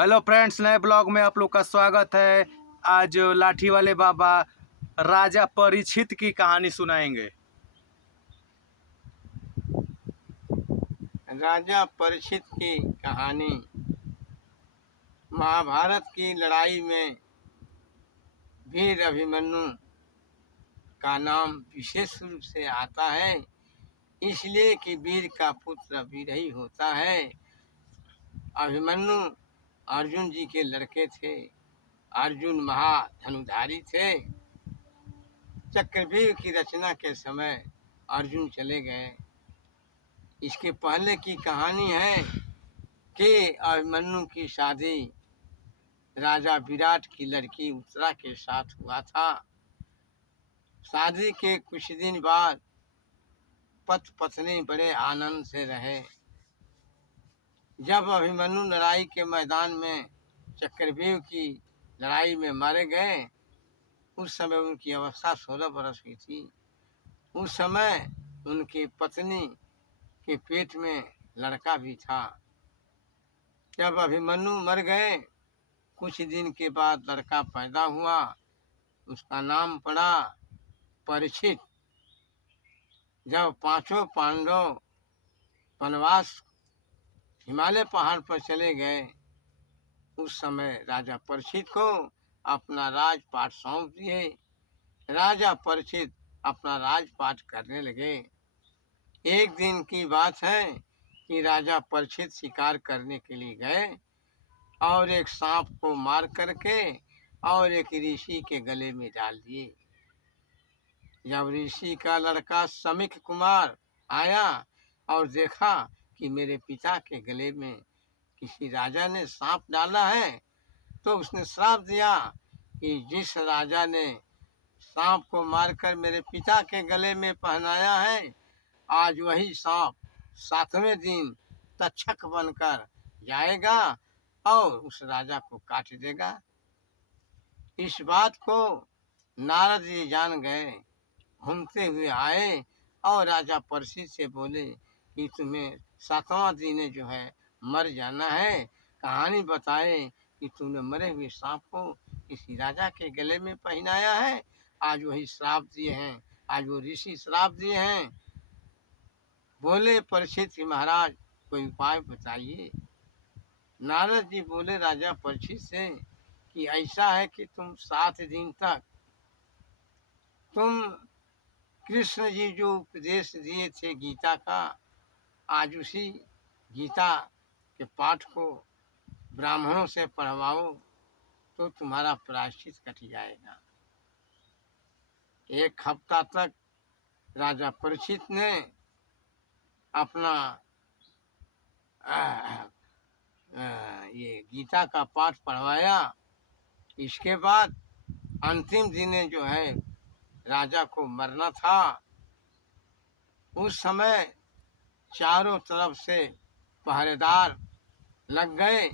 Hello friends, नए blog में आप लोग का स्वागत है। आज लाठी वाले बाबा राजा परीक्षित की कहानी सुनाएंगे। राजा परीक्षित की कहानी। महाभारत की लड़ाई में वीर अभिमन्यु का नाम विशेष रूप से आता है, इसलिए कि वीर का पुत्र वीर ही होता है। अभिमन्यु अर्जुन जी के लड़के थे। अर्जुन महाधनुधारी थे। चक्रव्यूह की रचना के समय अर्जुन चले गए। इसके पहले की कहानी है कि अभिमन्यु की शादी राजा विराट की लड़की उत्तरा के साथ हुआ था। शादी के कुछ दिन बाद पति पत्नी बड़े आनंद से रहे। जब अभिमन्यु लड़ाई के मैदान में चक्रव्यूह की लड़ाई में मारे गए, उस समय उनकी अवस्था 16 वर्ष की थी। उस समय उनकी पत्नी के पेट में लड़का भी था। जब अभिमन्यु मर गए, कुछ दिन के बाद लड़का पैदा हुआ। उसका नाम पड़ा परीक्षित। जब पांचों पांडव वनवास हिमालय पहाड़ पर चले गए, उस समय राजा परीक्षित को अपना राजपाट सौंप दिए। राजा परीक्षित अपना राजपाट करने लगे। एक दिन की बात है कि राजा परीक्षित शिकार करने के लिए गए और एक सांप को मार करके और एक ऋषि के गले में डाल दिए। जब ऋषि का लड़का समीक कुमार आया और देखा कि मेरे पिता के गले में किसी राजा ने सांप डाला है, तो उसने श्राप दिया कि जिस राजा ने सांप को मारकर मेरे पिता के गले में पहनाया है, आज वही सांप 7वें दिन तक्षक बनकर जाएगा और उस राजा को काट देगा। इस बात को नारद जी जान गए। घूमते हुए आए और राजा परीक्षित से बोले कि तुम्हें 7वां दिन जो है मर जाना है। कहानी बताए कि तुमने मरे हुए सांप को किसी राजा के गले में पहनाया है। आज वही श्राप दिए हैं, आज वो ऋषि श्राप दिए हैं। बोले परीक्षित महाराज, कोई उपाय बताइए। नारद जी बोले राजा परीक्षित से कि ऐसा है कि तुम 7 दिन तक तुम कृष्ण जी जो उपदेश दिए थे गीता का, आज उसी गीता के पाठ को ब्राह्मणों से पढ़वाओ तो तुम्हारा प्रायश्चित कट जाएगा। 1 हफ्ता तक राजा परीक्षित ने अपना ये गीता का पाठ पढ़वाया। इसके बाद अंतिम दिन जो है राजा को मरना था। उस समय चारों तरफ से पहरेदार लग गए,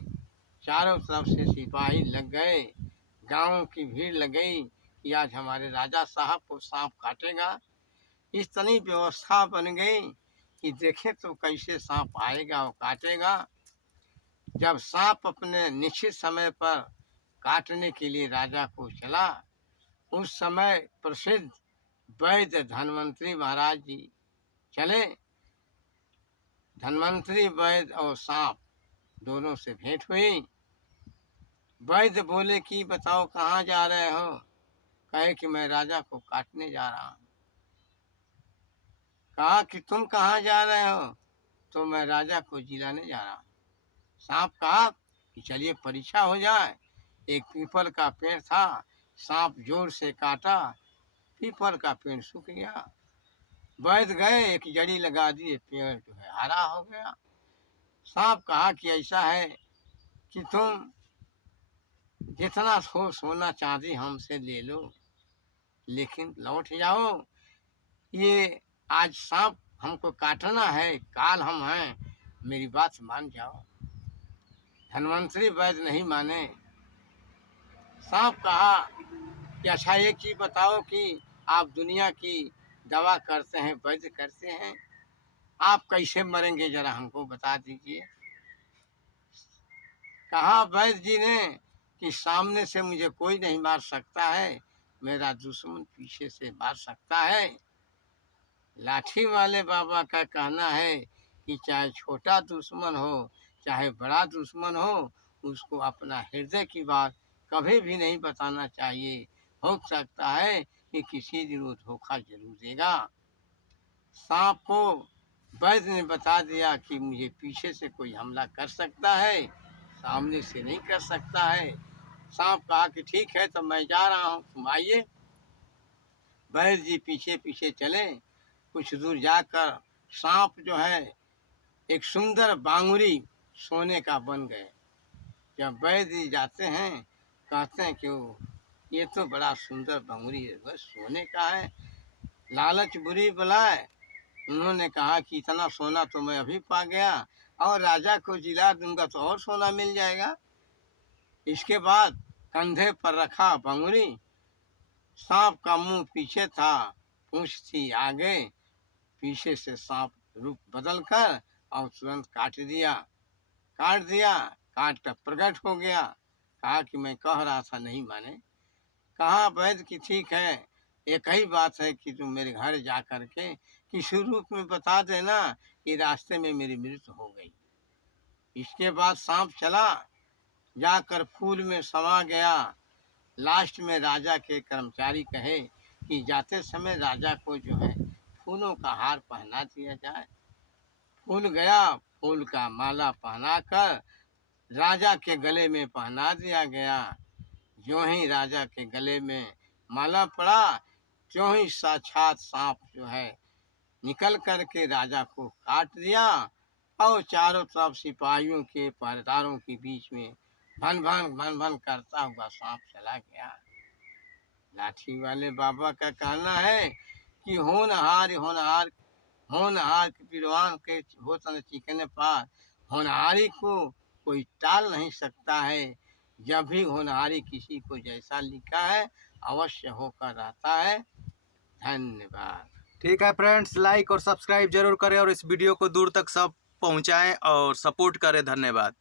चारों तरफ से सिपाही लग गए। गांव की भीड़ लग गई कि आज हमारे राजा साहब को सांप काटेगा। इस तरह व्यवस्था बन गई कि देखें तो कैसे सांप आएगा और काटेगा। जब सांप अपने निश्चित समय पर काटने के लिए राजा को चला, उस समय प्रसिद्ध वैद्य धन्वंतरी महाराज जी चले। धन्वंतरी वैद्य और सांप दोनों से भेंट हुई। वैद्य बोले कि बताओ कहाँ जा रहे हो। कहे कि मैं राजा को काटने जा रहा हूँ। कहा कि तुम कहाँ जा रहे हो। तो मैं राजा को जिलाने जा रहा हूँ। सांप कहा कि चलिए परीक्षा हो जाए। एक पीपल का पेड़ था, सांप जोर से काटा, पीपल का पेड़ सूख गया। वैद्य गए, एक जड़ी लगा दिए, पेड़ जो है हरा हो गया। सांप कहा कि ऐसा है कि तुम जितना हो सोना चांदी हमसे ले लो, लेकिन लौट जाओ। ये आज सांप हमको काटना है, काल हम हैं, मेरी बात मान जाओ। धन्वंतरी वैद्य नहीं माने। सांप कहा कि अच्छा एक चीज बताओ कि आप दुनिया की दवा करते हैं, वैद्य करते हैं, आप कैसे मरेंगे जरा हमको बता दीजिए। कहा वैद्य जी ने कि सामने से मुझे कोई नहीं मार सकता है, मेरा दुश्मन पीछे से मार सकता है। लाठी वाले बाबा का कहना है कि चाहे छोटा दुश्मन हो चाहे बड़ा दुश्मन हो, उसको अपना हृदय की बात कभी भी नहीं बताना चाहिए। हो सकता है कि किसी दिन वो धोखा जरूर देगा। सांप को वैद्य ने बता दिया कि मुझे पीछे से कोई हमला कर सकता है, सामने से नहीं कर सकता है। सांप कहा कि ठीक है, तो मैं जा रहा हूँ, तुम आइए। वैद्य जी पीछे पीछे चले। कुछ दूर जाकर सांप जो है एक सुंदर बांगुरी सोने का बन गए। जब वैद्य जी जाते हैं, कहते हैं कि ये तो बड़ा सुंदर बांगुरी है, बस सोने का है। लालच बुरी बलाए। उन्होंने कहा कि इतना सोना तो मैं अभी पा गया, और राजा को जिला दूंगा तो और सोना मिल जाएगा। इसके बाद कंधे पर रखा बांगुरी। सांप का मुंह पीछे था, पूंछ थी आगे। पीछे से सांप रूप बदल कर और तुरंत काट दिया। काट कर प्रकट हो गया। कहा कि मैं कह रहा था नहीं माने। कहा वैद्य कि ठीक है, एक ही बात है कि तुम मेरे घर जा कर के किसी रूप में बता देना कि रास्ते में मेरी मृत्यु हो गई। इसके बाद सांप चला, जाकर फूल में समा गया। लास्ट में राजा के कर्मचारी कहे कि जाते समय राजा को जो है फूलों का हार पहना दिया जाए। फूल गया, फूल का माला पहनाकर राजा के गले में पहना दिया गया। जो ही राजा के गले में माला पड़ा, त्यों ही साक्षात सांप जो है निकल करके राजा को काट दिया, और चारों तरफ सिपाहियों के पहरेदारों के बीच में भन भन करता हुआ सांप चला गया। लाठी वाले बाबा का कहना है कि होनहार के पीरवान के होतन चिकने पार। होनहारी को कोई टाल नहीं सकता है। जब भी होनहारी किसी को जैसा लिखा है अवश्य होकर रहता है। धन्यवाद। ठीक है फ्रेंड्स, लाइक और सब्सक्राइब जरूर करें और इस वीडियो को दूर तक सब पहुंचाएं और सपोर्ट करें। धन्यवाद।